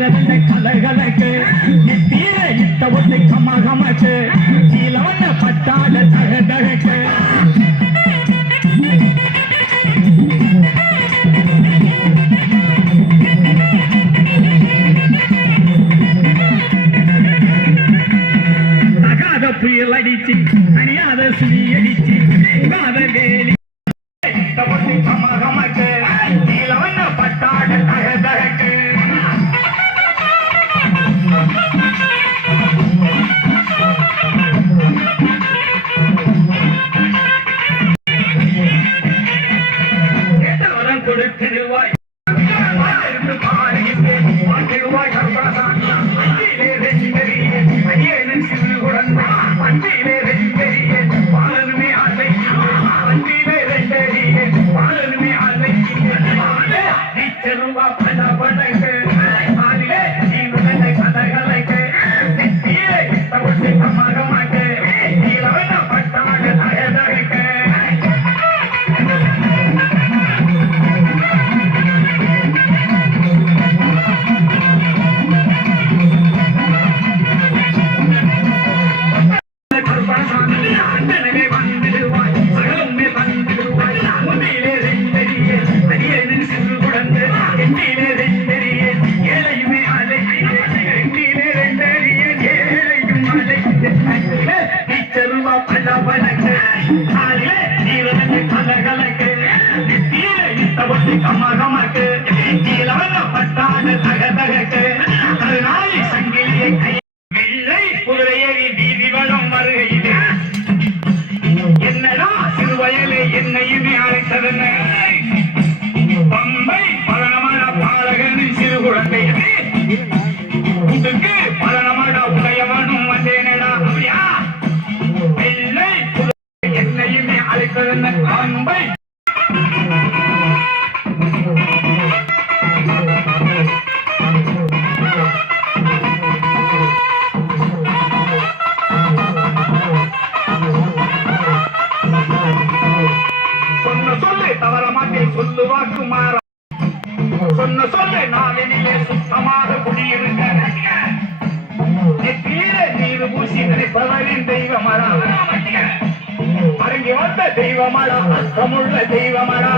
ஈரவெண்ண கலகலக்கு தீர இட்ட ஒன்று கமகமக்கு கீழவண்ண பட்டாட தகதகக்கு தகாத புயல் அடிச்சு அணியாத சுழி அடிச்சு காதல் கமகமக்கு கீழவண்ண பட்டாட தகதகக்கு கொடுத்திடுவாய் பாட்டிடுவாய் அன்பிலே ரெண்டறியே அடியேன் சிறு குழந்தை அன்பிலே ரெண்டறியே பாலனுமே ஆசை அன்பிலே ரெண்டறியே பாலனுமே ஆசை நீச்சருவா பட படக்கு ஆதிலே நீ உடனே கதகலைக்கு நெத்தியே தவிர்த்து கமகமாக்கு நீலவன பட்டாக தகதகக்கு கமகமக்கு கீழவன பட்டாட தகதகக்கு நாளை சங்கிலியை வெள்ளை குதிரையேறி வீதி வளம் வருகையிலே என்னடா சிறுவயலே என்னையுமே அழைத்ததென்ன பம்பை பலனமான பாலகனின் சிறு குழந்தை உடுக்கு பலனமான உடையவனும் வந்தேனடா அப்படியா வெள்ளை குதிரை என்னையுமே அழைத்ததென்ன பம்பை சொல்லுவாக்கு மாற சொன்ன சொல்ல நாளிலே சுத்தமாக குடியிருக்க நீர் பூசி நினைப்பவரின் தெய்வமடா பரங்கி வந்த தெய்வமடா அர்த்தமுள்ள தெய்வமடா